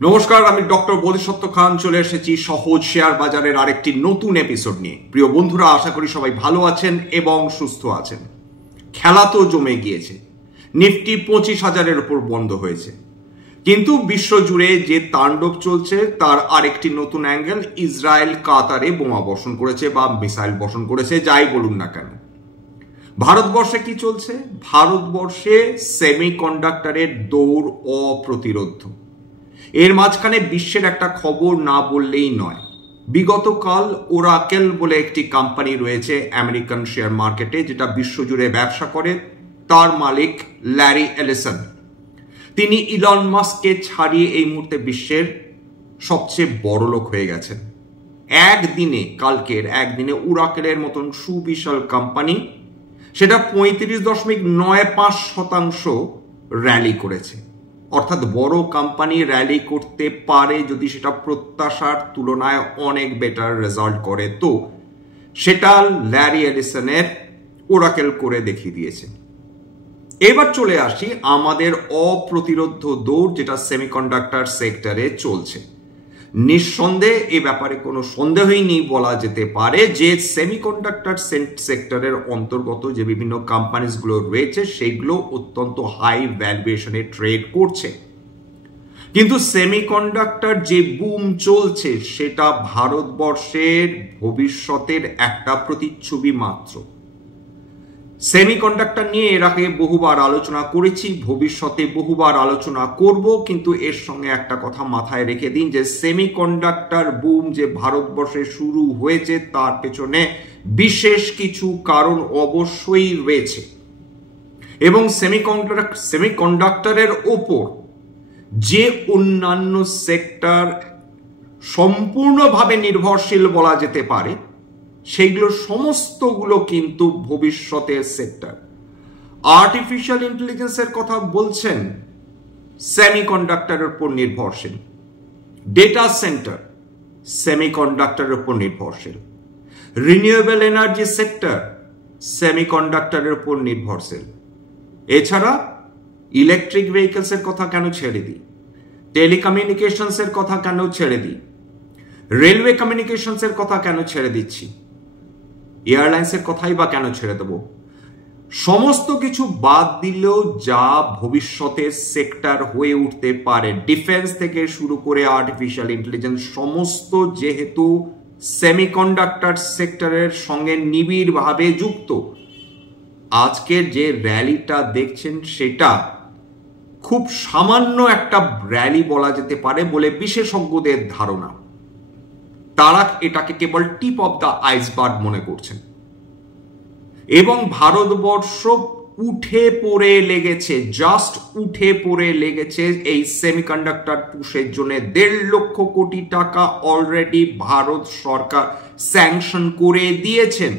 নমস্কার, আমি ডক্টর বোধিসত্ত্ব খান চলে এসেছি সহজ শেয়ার বাজারের আরেকটি নতুন এপিসোড নিয়ে। প্রিয় বন্ধুরা, আশা করি সবাই ভালো আছেন এবং সুস্থ আছেন। খেলা তো জমে গিয়েছে, নিফটি 25,000-এর উপর বন্ধ হয়েছে, কিন্তু বিশ্বজুড়ে যে তাণ্ডব চলছে তার আরেকটি নতুন অ্যাঙ্গেল। ইসরায়েল কাতারে বোমা বর্ষণ করেছে বা মিসাইল বর্ষণ করেছে, যাই বলুন না কেন। ভারতবর্ষে কি চলছে? ভারতবর্ষে সেমিকন্ডাক্টরের দৌড় অপ্রতিরোধ্য। এর মাঝখানে বিশ্বের একটা খবর না বললেই নয়। বিগতকাল ওরাকেল বলে একটি কোম্পানি রয়েছে আমেরিকান শেয়ার মার্কেটে, যেটা বিশ্বজুড়ে ব্যবসা করে। তার মালিক ল্যারি এলিসন, তিনি ইলন মাস্ককে ছাড়িয়ে এই মুহূর্তে বিশ্বের সবচেয়ে বড় লোক হয়ে গেছেন। একদিনে ওরাকেলের মতন সুবিশাল কোম্পানি, সেটা 35.95% র্যালি করেছে। অর্থাৎ বড় কোম্পানি র্যালি করতে পারে যদি সেটা প্রত্যাশার তুলনায় অনেক বেটার রেজাল্ট করে, তো সেটা ল্যারি এলিসনের ওরাকেল করে দেখিয়ে দিয়েছে। এবার চলে আসি আমাদের অপ্রতিরোধ্য দৌড়, যেটা সেমিকন্ডাক্টর সেক্টরে চলছে। নিঃসন্দেহে এ ব্যাপারে কোনো সন্দেহই নেই, বলা যেতে পারে যে সেমিকন্ডাক্টর সেক্টরের অন্তর্গত যে বিভিন্ন কোম্পানিজগুলো রয়েছে সেগুলো অত্যন্ত হাই ভ্যালুয়েশনে ট্রেড করছে। কিন্তু সেমিকন্ডাক্টর যে বুম চলছে সেটা ভারতবর্ষের ভবিষ্যতের একটা প্রতিচ্ছবি মাত্র। সেমিকন্ডাক্টর নিয়ে এর আগে বহুবার আলোচনা করেছি, ভবিষ্যতে বহুবার আলোচনা করব, কিন্তু এর সঙ্গে একটা কথা মাথায় রেখে দিন যে সেমিকন্ডাক্টর বুম যে ভারতবর্ষে শুরু হয়েছে তার পেছনে বিশেষ কিছু কারণ অবশ্যই রয়েছে। এবং সেমিকন্ডাক্টরের ওপর যে অন্যান্য সেক্টর সম্পূর্ণভাবে নির্ভরশীল বলা যেতে পারে, সেইগুলো সমস্তগুলো কিন্তু ভবিষ্যতের সেক্টর। আর্টিফিশিয়াল ইন্টেলিজেন্সের কথা বলছেন, সেমিকন্ডাক্টরের উপর নির্ভরশীল। ডেটা সেন্টার সেমিকন্ডাক্টরের উপর নির্ভরশীল। রিনিউয়েবল এনার্জি সেক্টর সেমিকন্ডাক্টরের উপর নির্ভরশীল। এছাড়া ইলেকট্রিক ভেহিকলসের কথা কেন ছেড়ে দিই, টেলিকমিউনিকেশনসের কথা কেন ছেড়ে দিই, রেলওয়ে কমিউনিকেশনসের কথা কেন ছেড়ে দিচ্ছি, এয়ারলাইন্সের কথাই বা কেন ছেড়ে দেব? সমস্ত কিছু বাদ দিলেও যা ভবিষ্যতের সেক্টর হয়ে উঠতে পারে, ডিফেন্স থেকে শুরু করে আর্টিফিশিয়াল ইন্টেলিজেন্স, সমস্ত যেহেতু সেমিকন্ডাক্টর সেক্টরের সঙ্গে নিবিড়ভাবে যুক্ত। আজকের যে র্যালিটা দেখছেন সেটা খুব সামান্য একটা র্যালি বলা যেতে পারে বলে বিশেষজ্ঞদের ধারণা। তারা এটাকে কেবল টিপ অফ দ্য আইসবার্গ মনে করছেন। এবং ভারতবর্ষ উঠে পড়ে লেগেছে, জাস্ট উঠে পড়ে লেগেছে এই সেমিকন্ডাক্টর পুশের জন্য। 1.5 লক্ষ কোটি টাকা অলরেডি ভারত সরকার স্যাংশন করে দিয়েছেন।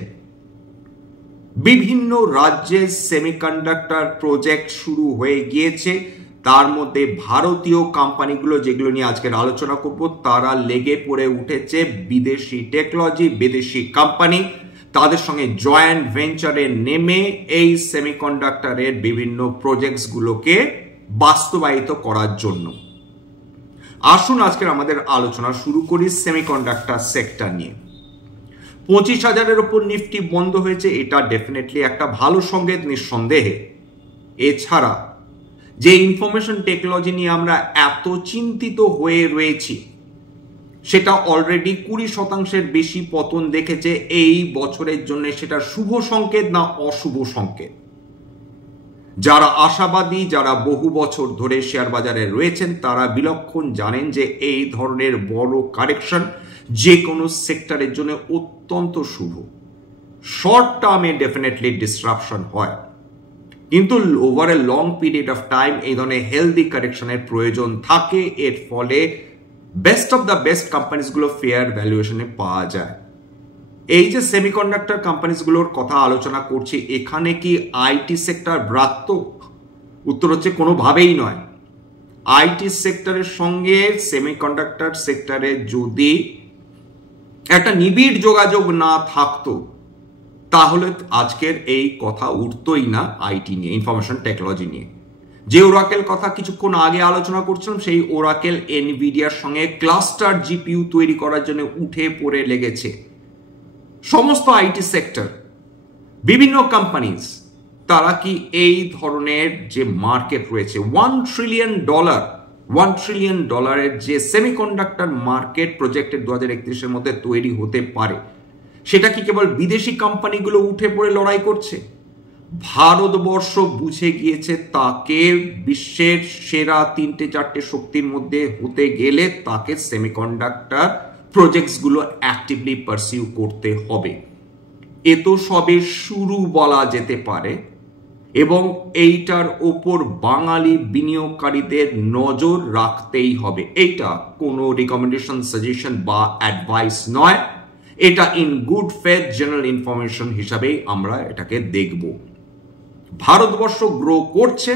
বিভিন্ন রাজ্যে সেমিকন্ডাক্টর প্রজেক্ট শুরু হয়ে গিয়েছে। তার মধ্যে ভারতীয় কোম্পানিগুলো, যেগুলো নিয়ে আজকের আলোচনা করব, তারা লেগে পড়ে উঠেছে বিদেশি টেকনোলজি, বিদেশি কোম্পানি, তাদের সঙ্গে জয়েন্ট ভেঞ্চারে নেমে এই সেমিকন্ডাক্টরের বিভিন্ন প্রজেক্টসগুলোকে বাস্তবায়িত করার জন্য। আসুন আজকের আমাদের আলোচনা শুরু করি সেমিকন্ডাক্টর সেক্টর নিয়ে। 25,000-এর উপর নিফটি বন্ধ হয়েছে, এটা ডেফিনেটলি একটা ভালো সংকেত নিঃসন্দেহে। এছাড়া যে ইনফরমেশন টেকনোলজি নিয়ে আমরা এত চিন্তিত হয়ে রয়েছি, সেটা অলরেডি 20% বেশি পতন দেখেছে এই বছরের জন্য। সেটা শুভ সংকেত না অশুভ সংকেত? যারা আশাবাদী, যারা বহু বছর ধরে শেয়ার বাজারে রয়েছেন, তারা বিলক্ষণ জানেন যে এই ধরনের বড় কারেকশন যে কোনো সেক্টরের জন্য অত্যন্ত শুভ। শর্ট টার্মে ডেফিনেটলি ডিসরাপশন হয়, কিন্তু over a long period of time এই ধরনের হেলদি কারেকশনের প্রয়োজন থাকে। এর ফলে বেস্ট অফ দ্য বেস্ট কোম্পানিজগুলো ফেয়ার ভ্যালুয়েশনে পাওয়া যায়। এই যে সেমিকন্ডাক্টর কোম্পানিজগুলোর কথা আলোচনা করছি, এখানে কি আইটি সেক্টর ব্রাত্য? উত্তর হচ্ছে কোনোভাবেই নয়। আইটি সেক্টরের সঙ্গে সেমিকন্ডাক্টর সেক্টরে যদি একটা নিবিড় যোগাযোগ না থাকতো, তাহলে আজকের এই কথা উঠতোই না আইটি নিয়ে, ইনফরমেশন টেকনোলজি নিয়ে। যে ওরাকেল কথা কিছুক্ষণ আগে আলোচনা করছিলাম, সেই ওরাকেল এনভিডিয়ার সঙ্গে ক্লাস্টার জিপিইউ তৈরি করার জন্য উঠে পড়ে লেগেছে। সমস্ত আইটি সেক্টর, বিভিন্ন কোম্পানিজ, তারা কি এই ধরনের যে মার্কেট রয়েছে $1 ট্রিলিয়ন ডলারের যে সেমিকন্ডাক্টর মার্কেট প্রজেক্টের 2031-এর মধ্যে তৈরি হতে পারে, সেটা কি কেবল বিদেশি কোম্পানিগুলো উঠে পড়ে লড়াই করছে? ভারতবর্ষ বুঝে গিয়েছে তাকে বিশ্বের সেরা 3-4টে শক্তির মধ্যে হতে গেলে তাকে সেমিকন্ডাক্টর প্রজেক্টসগুলো অ্যাক্টিভলি পারসিউ করতে হবে। এ তো সবে শুরু বলা যেতে পারে, এবং এইটার ওপর বাঙালি বিনিয়োগকারীদের নজর রাখতেই হবে। এইটা কোনো রিকমেন্ডেশন, সাজেশন বা অ্যাডভাইস নয়, এটা in good faith general information হিসাবেই আমরা এটাকে দেখব। ভারতবর্ষ গ্রো করছে,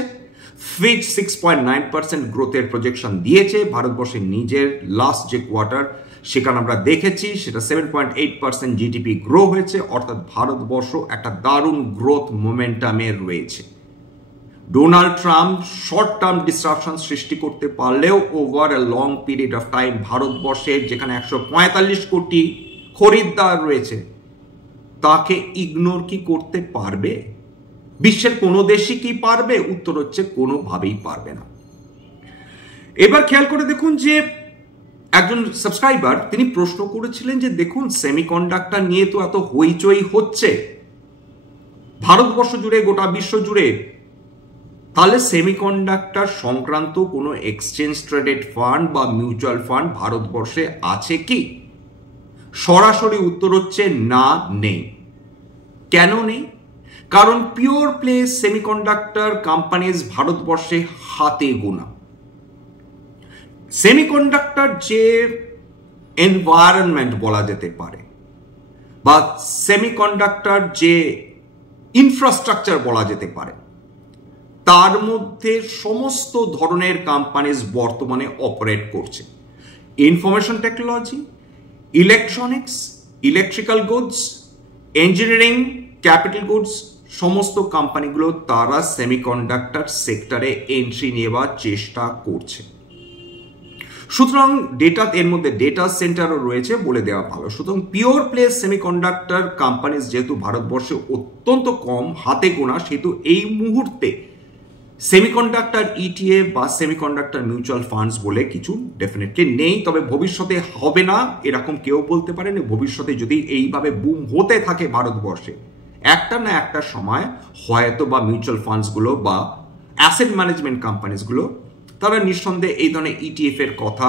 ফিচ 6.9% গ্রোথের প্রজেকশন দিয়েছে। ভারতবর্ষের নিজের লাস্ট যে কোয়ার্টার সেখানে আমরা দেখেছি সেটা 7.8% জিডিপি গ্রো হয়েছে, অর্থাৎ ভারতবর্ষ একটা দারুণ গ্রোথ মোমেন্টামে রয়েছে। Donald Trump short term disruption সৃষ্টি করতে পারলেও over a long period of time ভারতবর্ষের যেখানে 145 কোটি খরিদ্দার রয়েছে তাকে ইগনোর কি করতে পারবে? বিশ্বের কোনো দেশই কি পারবে? উত্তর হচ্ছে কোনোভাবেই পারবে না। এবার খেয়াল করে দেখুন যে একজন সাবস্ক্রাইবার তিনি প্রশ্ন করেছিলেন যে দেখুন সেমিকন্ডাক্টর নিয়ে তো এত হইচই হচ্ছে ভারতবর্ষ জুড়ে, গোটা বিশ্ব জুড়ে, তাহলে সেমিকন্ডাক্টর সংক্রান্ত কোনো এক্সচেঞ্জ ট্রেডেড ফান্ড বা মিউচুয়াল ফান্ড ভারতবর্ষে আছে কি? সরাসরি উত্তর হচ্ছে না, নেই। কেন নেই? কারণ পিওর প্লে সেমিকন্ডাক্টর কোম্পানিজ ভারতবর্ষে হাতে গোনা। সেমিকন্ডাক্টর যে এনভায়রনমেন্ট বলা যেতে পারে বা সেমিকন্ডাক্টর যে ইনফ্রাস্ট্রাকচার বলা যেতে পারে, তার মধ্যে সমস্ত ধরনের কোম্পানিজ বর্তমানে অপারেট করছে। Information technology, electronics, electrical goods, engineering, capital goods, সমস্ত কোম্পানিগুলো তারা সেমিকন্ডাক্টর সেক্টরে এন্ট্রি নেওয়ার চেষ্টা করছে। সুতরাং ডেটা, এর মধ্যে ডেটা সেন্টারও রয়েছে বলে দেওয়া ভালো। সুতরাং পিওর প্লে সেমিকন্ডাক্টর কোম্পানিজ যেহেতু ভারতবর্ষে অত্যন্ত কম, হাতে গোনা, সেহেতু এই মুহূর্তে সেমিকন্ডাক্টর ইটিএফ বা সেমিকন্ডাক্টর মিউচুয়াল ফান্ডস বলে কিছু ডেফিনেটলি নেই। তবে ভবিষ্যতে হবে না এরকম কেউ বলতে পারেন। ভবিষ্যতে যদি এইভাবে বুম হতে থাকে ভারতবর্ষে, একটা না একটা সময় হয়তো বা মিউচুয়াল ফান্ডসগুলো বা অ্যাসেট ম্যানেজমেন্ট কোম্পানিজগুলো তারা নিঃসন্দেহে এই ধরনের ইটিএফ এর কথা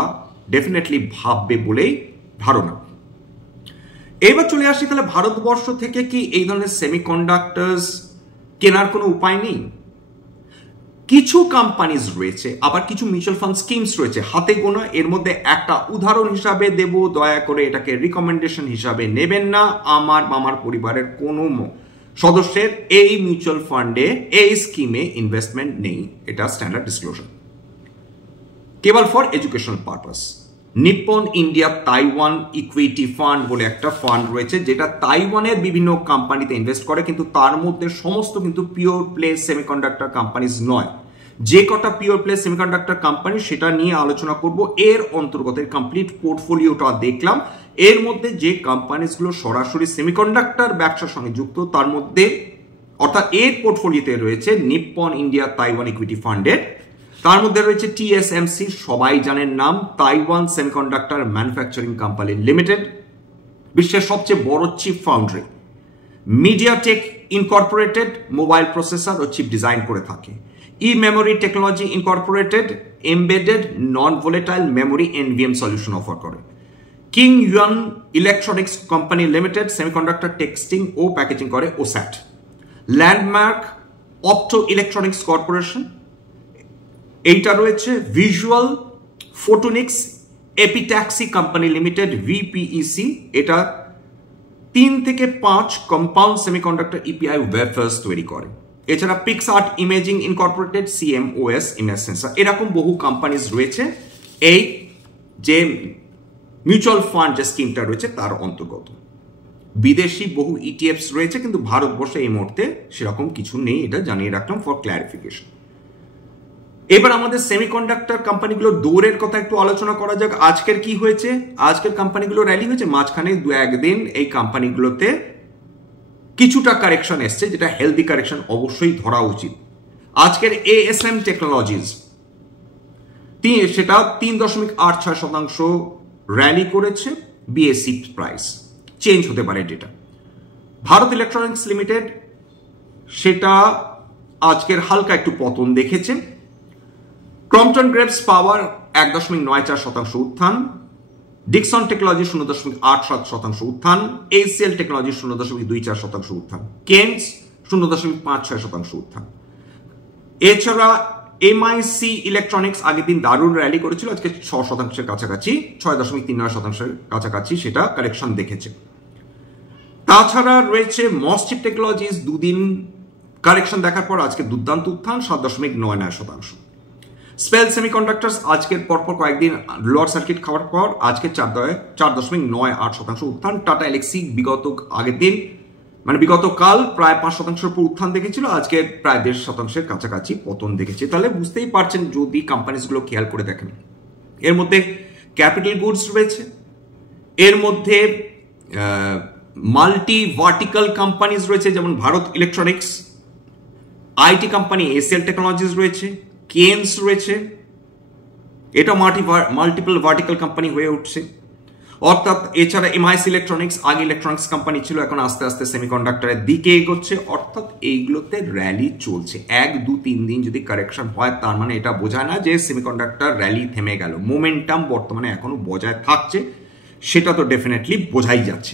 ডেফিনেটলি ভাববে বলেই ধারণা। এবার চলে আসি, তাহলে ভারতবর্ষ থেকে কি এই ধরনের সেমিকন্ডাক্টরস কেনার কোনো উপায় নেই? কিছু কোম্পানিজ রয়েছে, আবার কিছু মিউচুয়াল ফান্ড স্কিমস রয়েছে হাতে গোনা। এর মধ্যে একটা উদাহরণ হিসাবে দেব, দয়া করে এটাকে রিকমেন্ডেশন হিসাবে নেবেন না। আমার মামার পরিবারের কোনো সদস্যের এই মিউচুয়াল ফান্ডে, এই স্কিমে ইনভেস্টমেন্ট নেই, এটা standard disclosure, cable for educational purpose. Nippon India Taiwan equity fund বলে একটা ফান্ড রয়েছে যেটা তাইওয়ানের বিভিন্ন কোম্পানিতে ইনভেস্ট করে, কিন্তু তার মধ্যে সমস্ত কিন্তু পিওর প্লে সেমিকন্ডাক্টর কোম্পানিজ নয়। যে কটা পিওর প্লে সেমিকন্ডাক্টর কোম্পানি সেটা নিয়ে আলোচনা করব। এর অন্তর্গত কমপ্লিট পোর্টফোলিওটা দেখলাম। এর মধ্যে যে কোম্পানিজগুলো সরাসরি সেমিকন্ডাক্টর ব্যবসার সঙ্গে যুক্ত, তার মধ্যে অর্থাৎ এর পোর্টফোলিওতে রয়েছে নিপ্পন ইন্ডিয়া তাইওয়ান ইকুইটি ফান্ডের, তার মধ্যে রয়েছে টিএসএমসি, সবাই জানেন নাম, Taiwan semiconductor manufacturing company limited, বিশ্বের সবচেয়ে বড় chip foundry. MediaTek incorporated mobile processor ও চিপ ডিজাইন করে থাকে। EMemory technology incorporated embedded non volatile memory NVM solution offer করে। King Yuan electronics company limited semiconductor testing ও packaging করে OSAT. Landmark optoelectronics corporation, এইটা রয়েছে visual photonics epitaxy company limited VPEC, এটা 3 থেকে 5 compound semiconductor EPI wafers তৈরি করে। এছাড়া PicsArt imaging Incorporated CMOS image sensor, এরকম বহু কোম্পানিজ রয়েছে এই যে মিউচুয়াল ফান্ড যে স্কিমটা রয়েছে তার অন্তর্গত। বিদেশি বহু ইটিএফস রয়েছে, কিন্তু ভারতবর্ষে এই মুহূর্তে সেরকম কিছু নেই, এটা জানিয়ে রাখলাম ফর ক্লারিফিকেশন। এবার আমাদের সেমিকন্ডাক্টর কোম্পানিগুলোর দৌড়ের কথা একটু আলোচনা করা যাক। আজকের কি হয়েছে? আজকের কোম্পানিগুলো র্যালি হয়েছে, মাঝখানে দু একদিন এই কোম্পানিগুলোতে কিছুটা কারেকশন এসছে, যেটা হেলদি কারেকশন অবশ্যই ধরা উচিত। আজকের ASM টেকনোলজিস সেটা 3.86% র্যালি করেছে। BSE প্রাইস চেঞ্জ হতে পারে ডেটা। ভারত ইলেকট্রনিক্স লিমিটেড সেটা আজকের হালকা একটু পতন দেখেছে। ক্রম্পটন গ্রেভস পাওয়ার 1.94% উত্থান, ডিকসন টেকনোলজি 0.87% উত্থান, ACL টেকনোলজি 0.24% উত্থান, কেন্স 0.56% উত্থান। এছাড়া MIC ইলেকট্রনিক্স আগের দিন দারুণ র্যালি করেছিল, আজকে 6%-এর কাছাকাছি, 6.39%-এর কাছাকাছি সেটা কারেকশন দেখেছে। তাছাড়া রয়েছে মসচিপ টেকনোলজিস, দুদিন কারেকশন দেখার পর আজকে দুর্দান্ত উত্থান, 7.99%। স্পেল সেমিকন্ডাক্টরস আজকের পরপর কয়েকদিন লোয়ার সার্কিট খাওয়ার পর আজকে 4.98% উত্থান। টাটা এলএক্সি আগের দিন মানে বিগতকাল প্রায় 5% উপর উত্থান দেখেছিল, আজকে প্রায় 1.5%-এর কাছাকাছি পতন দেখেছে। তাহলে বুঝতেই পারছেন যদি কোম্পানিগুলো খেয়াল করে দেখেন। এর মধ্যে ক্যাপিটাল গুডস রয়েছে, এর মধ্যে মাল্টি ভার্টিক্যাল কোম্পানিজ রয়েছে, যেমন Bharat electronics, IT company ACL technologies রয়েছে, কেন্স রয়েছে, এটা মাল্টিপল ভার্টিক্যাল কোম্পানি হয়ে উঠছে। অর্থাৎ এছাড়া MIC ইলেকট্রনিক্স আগে ইলেকট্রনিক্স কোম্পানি ছিল, এখন আস্তে আস্তে সেমিকন্ডাক্টরের দিকে এগোচ্ছে। অর্থাৎ এইগুলোতে র্যালি চলছে। 1-2-3 দিন যদি কারেকশন হয় তার মানে এটা বোঝায় না যে সেমিকন্ডাক্টর র্যালি থেমে গেল। মোমেন্টাম বর্তমানে এখনো বজায় থাকছে, সেটা তো ডেফিনেটলি বোঝাই যাচ্ছে।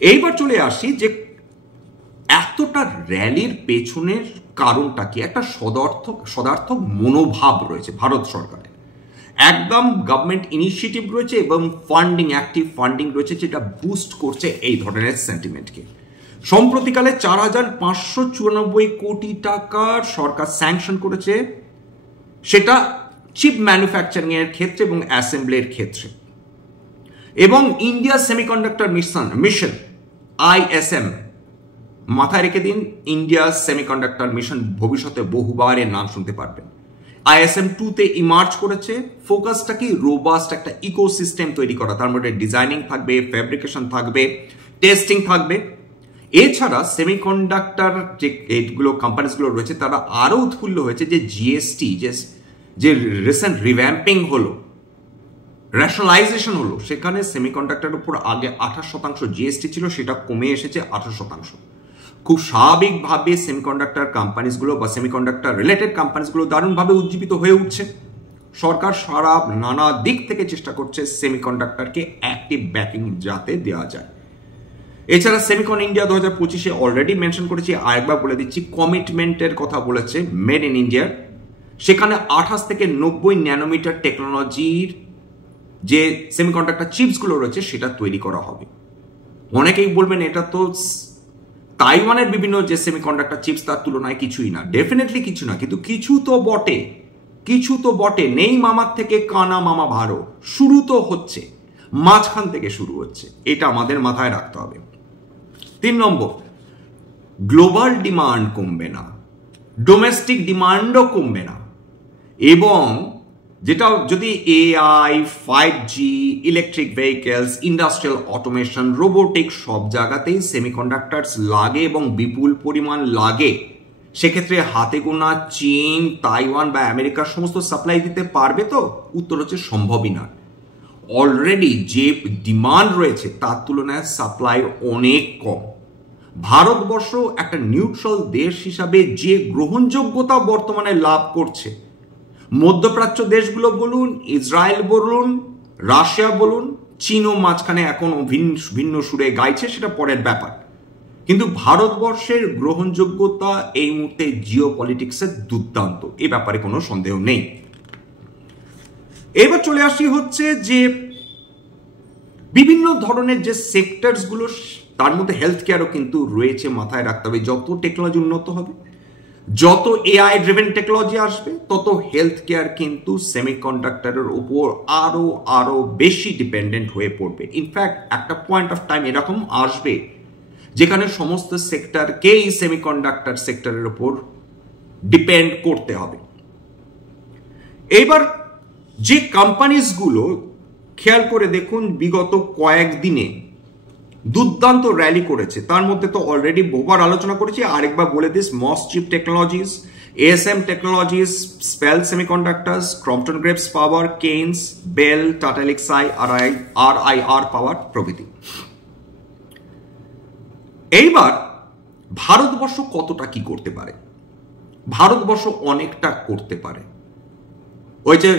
এইবার চলে আসি এতটা র্যালির পেছনের কারণটা কি। একটা সদার্থক মনোভাব রয়েছে ভারত সরকারের, একদম গভর্নমেন্ট ইনিশিয়েটিভ রয়েছে এবং ফান্ডিং, অ্যাক্টিভ ফান্ডিং রয়েছে, যেটা বুস্ট করছে এই ধরনের সেন্টিমেন্টকে। সম্প্রতিকালে 4,594 কোটি টাকার সরকার স্যাংশন করেছে, সেটা চিপ ম্যানুফ্যাকচারিং এর ক্ষেত্রে এবং অ্যাসেম্বলির ক্ষেত্রে। এবং ইন্ডিয়া সেমিকন্ডাক্টর মিশন ISM মাথায় রেখে দিন, ইন্ডিয়া সেমিকন্ডাক্টর মিশন ভবিষ্যতে বহুবার এর নাম শুনতে পারবেন। ISM 2-তে ইমার্জ করেছে। ফোকাসটা কি? রোবাস্ট একটা ইকোসিস্টেম তৈরি করা, তার মধ্যে ডিজাইনিং থাকবে, ফ্যাব্রিকেশন থাকবে, টেস্টিং থাকবে। এছাড়া সেমিকন্ডাক্টর যেগুলো কোম্পানিগুলো রয়েছে তারা আরো উৎফুল্ল হয়েছে যে GST যে রিসেন্ট রিভ্যাম্পিং হলো, রেশনালাইজেশন হলো, সেখানে সেমিকন্ডাক্টরের উপর আগে 28% GST ছিল, সেটা কমে এসেছে 18%। খুব স্বাভাবিকভাবে সেমিকন্ডাক্টর কোম্পানিগুলো বা সেমিকন্ডাক্টর রিলেটেড কোম্পানিগুলো দারুণভাবে উজ্জীবিত হয়ে উঠছে। সরকার সারা নানা দিক থেকে চেষ্টা করছে সেমিকন্ডাক্টরকে অ্যাক্টিভ ব্যাকিং যাতে দেওয়া যায়। এছাড়া সেমিকন ইন্ডিয়া 2025-এ অলরেডি মেনশন করেছি, আরেকবার বলে দিচ্ছি, কমিটমেন্টের কথা বলেছে মেড ইন ইন্ডিয়ার। সেখানে 28 থেকে 90 ন্যানোমিটার টেকনোলজির যে সেমিকন্ডাক্টর চিপসগুলো রয়েছে সেটা তৈরি করা হবে। অনেকেই বলবেন এটা তো তাইওয়ানের বিভিন্ন যে সেমিকন্ডাক্টর চিপস তার তুলনায় কিছুই না। ডেফিনেটলি কিছু না, কিন্তু কিছু তো বটে। নেই মামার থেকে কানা মামা ভালো, শুরু তো হচ্ছে, মাঝখান থেকে শুরু হচ্ছে, এটা আমাদের মাথায় রাখতে হবে। 3 নম্বর, গ্লোবাল ডিমান্ড কমবে না, ডোমেস্টিক ডিমান্ডও কমবে না। এবং যেটা যদি AI, 5G, electric vehicles, industrial automation, robotic সব জায়গাতেই সেমিকন্ডাক্টরস লাগে এবং বিপুল পরিমাণ লাগে, সেক্ষেত্রে হাতে গোনা চীন, তাইওয়ান বা আমেরিকার সমস্ত সাপ্লাই দিতে পারবে তো? উত্তর হচ্ছে সম্ভবই না। অলরেডি যে ডিমান্ড রয়েছে তার তুলনায় সাপ্লাই অনেক কম। ভারতবর্ষ একটা নিউট্রাল দেশ হিসাবে যে গ্রহণযোগ্যতা বর্তমানে লাভ করছে, মধ্যপ্রাচ্য দেশগুলো বলুন, ইসরায়েল বলুন, রাশিয়া বলুন, চীনও মাঝখানে এখন ভিন্ন সুরে গাইছে, সেটা পরের ব্যাপার। কিন্তু ভারতবর্ষের গ্রহণযোগ্যতা এই মুহূর্তে জিও পলিটিক্সের দুর্দান্ত, এ ব্যাপারে কোনো সন্দেহ নেই। এবার চলে আসি হচ্ছে যে বিভিন্ন ধরনের যে সেক্টরসগুলো, তার মধ্যে হেলথ কেয়ারও কিন্তু রয়েছে, মাথায় রাখতে হবে। যত টেকনোলজি উন্নত হবে, যত AI ড্রিভেন টেকনোলজি আসবে, তত হেলথ কেয়ার কিন্তু সেমিকন্ডাক্টরের উপর আরো বেশি ডিপেন্ডেন্ট হয়ে পড়বে। ইনফ্যাক্ট একটা পয়েন্ট অফ টাইম এরকম আসবে যেখানে সমস্ত সেক্টরকেই সেমিকন্ডাক্টর সেক্টরের উপর ডিপেন্ড করতে হবে। এইবার যে কোম্পানিজগুলো খেয়াল করে দেখুন বিগত কয়েকদিনে দুর্দান্ত র্যালি করেছে, তার মধ্যে তো অলরেডি বহুবার আলোচনা করেছি, আরেকবার বলে দিস, MOS chip technologies, ASM technologies, SPEL semiconductors, Crompton Greaves power, Kaynes, BEL, Tata Elxsi, RIR power প্রভৃতি। এইবার ভারতবর্ষ কতটা কি করতে পারে? ভারতবর্ষ অনেকটা করতে পারে। ওই যে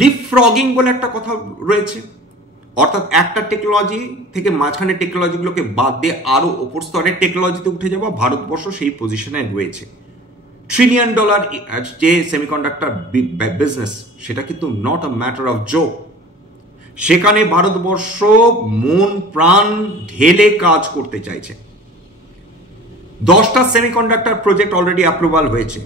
লিপ ফ্রগিং বলে একটা কথা রয়েছে, অর্থাৎ একটা টেকনোলজি থেকে মাঝখানে টেকনোলজিগুলোকে বাদ দিয়ে আরো ওপর স্তরের টেকনোলজিতে উঠে যাওয়া, ভারতবর্ষ সেই পজিশনে রয়েছে। $1 ট্রিলিয়ন যে সেমিকন্ডাক্টর বিজনেস, সেটা কিন্তু not a matter of joke. সেখানে ভারতবর্ষ মন প্রাণ ঢেলে কাজ করতে চাইছে। 10টা সেমিকন্ডাক্টর প্রজেক্ট অলরেডি অ্যাপ্রুভাল হয়েছে,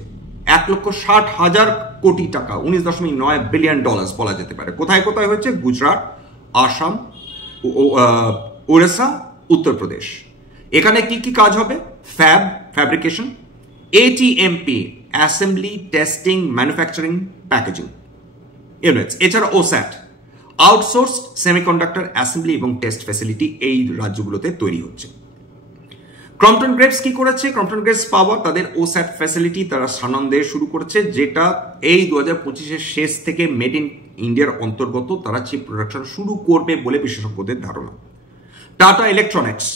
1,60,000 কোটি টাকা, $19.9 বিলিয়ন বলা যেতে পারে। কোথায় কোথায় হয়েছে? গুজরাট, আসাম, ওড়িশা, উত্তরপ্রদেশ। এখানে কি কি কাজ হবে? Fabrication, ATMP, assembly, testing, manufacturing, packaging units, এছাড়া OSAT, আউটসোর্স সেমিকন্ডাক্টর অ্যাসেম্বলি এবং টেস্ট ফ্যাসিলিটি এই রাজ্যগুলোতে তৈরি হচ্ছে। ক্রম্পটন গ্রেভস কি করেছে? ক্রম্পটন গ্রেভস পাওয়ার তাদের OSAT ফ্যাসিলিটি তারা সানন্দে শুরু করেছে, যেটা এই 2025-এর শেষ থেকে মেড ইন ইন্ডিয়ার অন্তর্গত তারা চিপ প্রোডাকশন শুরু করবে বলে বিশেষজ্ঞদের ধারণা। টাটা ইলেকট্রনিক্স,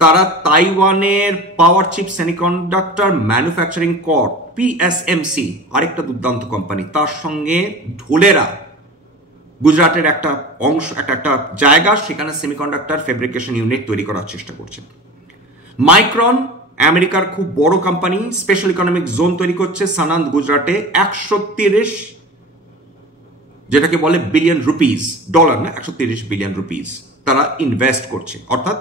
তারা তাইওয়ানের power chip semiconductor manufacturing corp, PSMC, আরেকটা দুর্দান্ত কোম্পানি, তার সঙ্গে ঢোলেরা, গুজরাটের একটা অংশ, একটা জায়গা, সেখানে সেমিকন্ডাক্টর ফেব্রিকেশন ইউনিট তৈরি করার চেষ্টা করছে। মাইক্রন, আমেরিকার খুব বড় কোম্পানি, স্পেশাল ইকোনমিক জোন তৈরি করছে সানান্দ, গুজরাটে। 130, যেটাকে বলে বিলিয়ন রুপিস, ডলার না, 130 বিলিয়ন রুপিস তারা ইনভেস্ট করছে, অর্থাৎ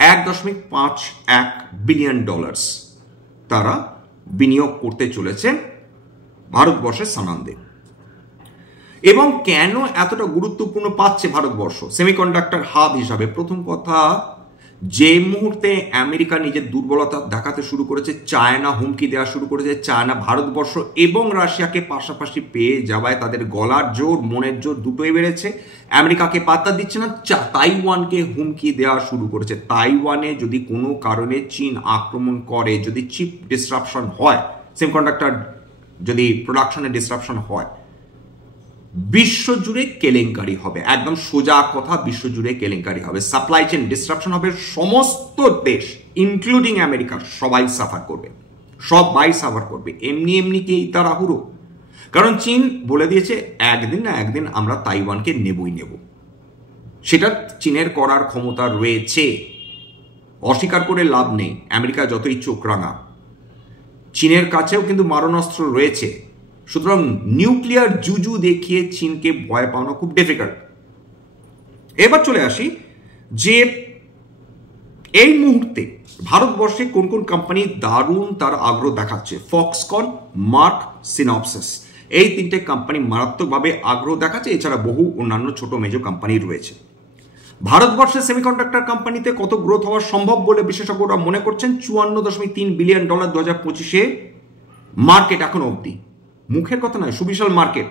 $1.51 বিলিয়ন তারা বিনিয়োগ করতে চলেছে ভারতবর্ষের সানান্দে। এবং কেন এতটা গুরুত্বপূর্ণ পাচ্ছে ভারতবর্ষ সেমিকন্ডাক্টর হাব হিসাবে? প্রথম কথা, যে মুহূর্তে আমেরিকা নিজের দুর্বলতা দেখাতে শুরু করেছে, চায়না হুমকি দেওয়া শুরু করেছে, চায়না ভারতবর্ষ এবং রাশিয়াকে পাশাপাশি পেয়ে যাওয়ায় তাদের গলার জোর, মনের জোর দুটোই বেড়েছে। আমেরিকাকে পাত্তা দিচ্ছে না, তাইওয়ানকে হুমকি দেওয়া শুরু করেছে। তাইওয়ানে যদি কোনো কারণে চীন আক্রমণ করে, যদি চিপ ডিসরাপশন হয়, সেমিকন্ডাক্টর যদি প্রোডাকশনে ডিসরাপশন হয়, বিশ্বজুড়ে কেলেঙ্কারি হবে। একদম সোজা কথা, বিশ্বজুড়ে কেলেঙ্কারি হবে, সাপ্লাই চেইন ডিসরাপশন হবে। সমস্ত দেশ ইনক্লুডিং আমেরিকা সবাই সাফার করবে, সবাই সাফার করবে। এমনি এমনি কি তাড়াহুড়ো? কারণ চীন বলে দিয়েছে একদিন না একদিন আমরা তাইওয়ানকে নেবই নেব। সেটা চীনের করার ক্ষমতা রয়েছে, অস্বীকার করে লাভ নেই। আমেরিকা যতই চোখ রাঙা, চীনের কাছেও কিন্তু মারণাস্ত্র রয়েছে। সুতরাং নিউক্লিয়ার জুজু দেখিয়ে চীনকে ভয় পাওয়ানো খুব ডিফিকাল্ট। এবার চলে আসি যে এই মুহূর্তে ভারতবর্ষে কোন কোন কোম্পানি দারুণ তার আগ্রহ দেখাচ্ছে। ফক্সকন, মার্ক, সিনপসিস, এই 3টে কোম্পানি মারাত্মকভাবে আগ্রহ দেখাচ্ছে। এছাড়া বহু অন্যান্য ছোট মেজো কোম্পানি রয়েছে। ভারতবর্ষের সেমিকন্ডাক্টর কোম্পানিতে কত গ্রোথ হওয়া সম্ভব বলে বিশেষজ্ঞরা মনে করছেন? $54.3 বিলিয়ন 2025-এ মার্কেট এখন অবধি। মুখের কথা নয়, সুবিশাল মার্কেট।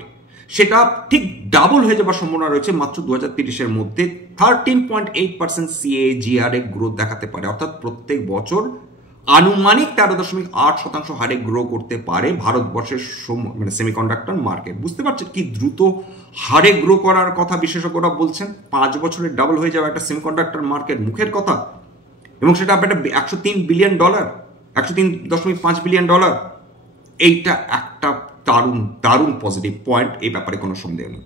সেটা ঠিক ডাবল হয়ে যাবার সম্ভাবনা রয়েছে মাত্র 2030-এর মধ্যে। 13.8% CAGR এ গ্রোথ দেখাতে পারে, অর্থাৎ প্রত্যেক বছর আনুমানিক 13.8% হারে গ্রো করতে পারে ভারতবর্ষের মানে সেমিকন্ডাক্টর মার্কেট। বুঝতে পারছেন কি দ্রুত হারে গ্রো করার কথা বিশেষজ্ঞরা বলছেন? 5 বছরে ডাবল হয়ে যাবে একটা সেমিকন্ডাক্টর মার্কেট, মুখের কথা। এবং সেটা একটা $103 বিলিয়ন, $103.5 বিলিয়ন। এইটা একটা দারুণ দারুণ পজিটিভ পয়েন্ট, এই ব্যাপারে কোনো সন্দেহ নেই।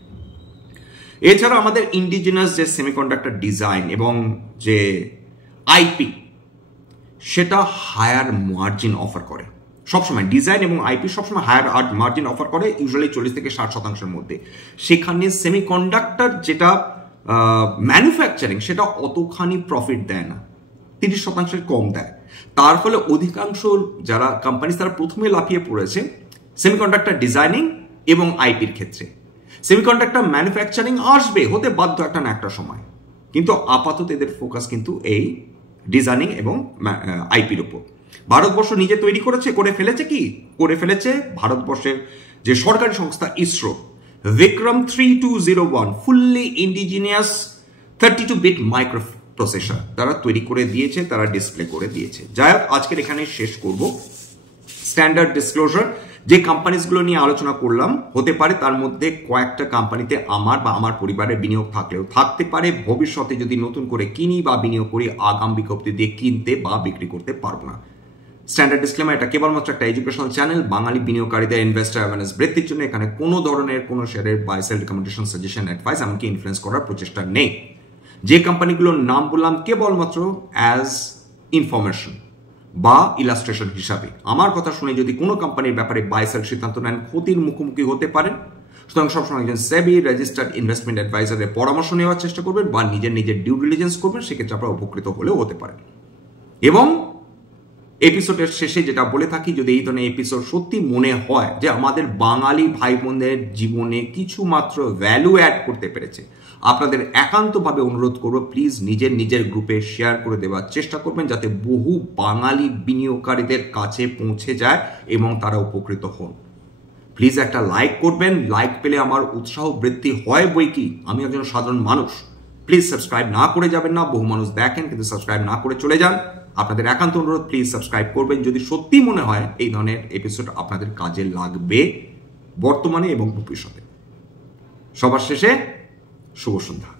এছাড়া আমাদের ইন্ডিজিনাস যে সেমিকন্ডাক্টর ডিজাইন এবং যে আইপি, সেটা হায়ার মার্জিন অফার করে সবসময়। ডিজাইন এবং আইপি সবসময় হায়ার মার্জিন অফার করে, ইউজুয়ালি 40 থেকে 60%-এর মধ্যে। সেখানে সেমিকন্ডাক্টর যেটা ম্যানুফ্যাকচারিং, সেটা অতখানি প্রফিট দেয় না, 30%-এর কম দেয়। তার ফলে অধিকাংশ যারা কোম্পানি তারা প্রথমে লাফিয়ে পড়েছে সেমিকন্ডাক্টর ডিজাইনিং এবং আইপির ক্ষেত্রে। সেমিকন্ডাক্টর ম্যানুফ্যাকচারিং আসবে, হতে বাধ্য একটা না একটা সময়, কিন্তু আপাতত এদের ফোকাস কিন্তু এই ডিজাইনিং এবং আইপির উপর। ভারতবর্ষ নিজে তৈরি করে ফেলেছে ভারতবর্ষের যে সরকারি সংস্থা ISRO Vikram 3201 fully indigenous 32-bit microprocessor তারা তৈরি করে দিয়েছে, তারা ডিসপ্লে করে দিয়েছে। যাই হোক, আজকের এখানে শেষ করব। স্ট্যান্ডার্ড ডিসক্লোজার যে কোম্পানিজগুলো নিয়ে আলোচনা করলাম, হতে পারে তার মধ্যে কয়েকটা কোম্পানিতে আমার বা আমার পরিবারের বিনিয়োগ থাকলেও থাকতে পারে। ভবিষ্যতে যদি নতুন করে কিনি বা বিনিয়োগ করি, আগাম বিজ্ঞপ্তি দিয়ে কিনতে বা বিক্রি করতে পারবো না। স্ট্যান্ডার্ড ডিসক্লেমার, এটা কেবলমাত্র একটা এডুকেশনাল চ্যানেল। বাঙালি বিনিয়োগকারীদের ইনভেস্টার অ্যাওয়ারনেস বৃদ্ধির জন্য এখানে কোনো ধরনের কোনো শেয়ারের buy sell recommendation, suggestion, advice এমনকি ইনফ্লুয়েন্স করার প্রচেষ্টা নেই। যে কোম্পানিগুলোর নাম বললাম কেবলমাত্র অ্যাজ ইনফরমেশন বা ইলাস্ট্রেশন হিসাবে। আমার কথা শুনে যদি কোনো কোম্পানির ব্যাপারে বাই সেল সিদ্ধান্ত নেন, ক্ষতির মুখোমুখি হতে পারেন। সুতরাং সবসময় একজন সেবি রেজিস্টার্ড ইনভেস্টমেন্ট অ্যাডভাইজারের পরামর্শ নেওয়ার চেষ্টা করবেন বা নিজের ডিউ ডিলিজেন্স করবেন, সেক্ষেত্রে আপনারা উপকৃত হলেও হতে পারেন। এবং এপিসোডের শেষে যেটা বলে থাকি, যদি এই ধরনের এপিসোড সত্যি মনে হয় যে আমাদের বাঙালি ভাই বোনদের জীবনে কিছু মাত্র ভ্যালু অ্যাড করতে পেরেছে, আপনাদের একান্তভাবে অনুরোধ করব, প্লিজ নিজের গ্রুপে শেয়ার করে দেওয়ার চেষ্টা করবেন, যাতে বহু বাঙালি বিনিয়োগকারীদের কাছে পৌঁছে যায় এবং তারা উপকৃত হন। প্লিজ একটা লাইক করবেন, লাইক পেলে আমার উৎসাহ বৃদ্ধি হয় বই কি, আমি একজন সাধারণ মানুষ। প্লিজ সাবস্ক্রাইব না করে যাবেন না, বহু মানুষ দেখেন কিন্তু সাবস্ক্রাইব না করে চলে যান। আপনাদের একান্ত অনুরোধ, প্লিজ সাবস্ক্রাইব করবেন যদি সত্যি মনে হয় এই ধরনের এপিসোড আপনাদের কাজে লাগবে বর্তমানে এবং ভবিষ্যতে। সবার শেষে শুভ সন্ধ্যা।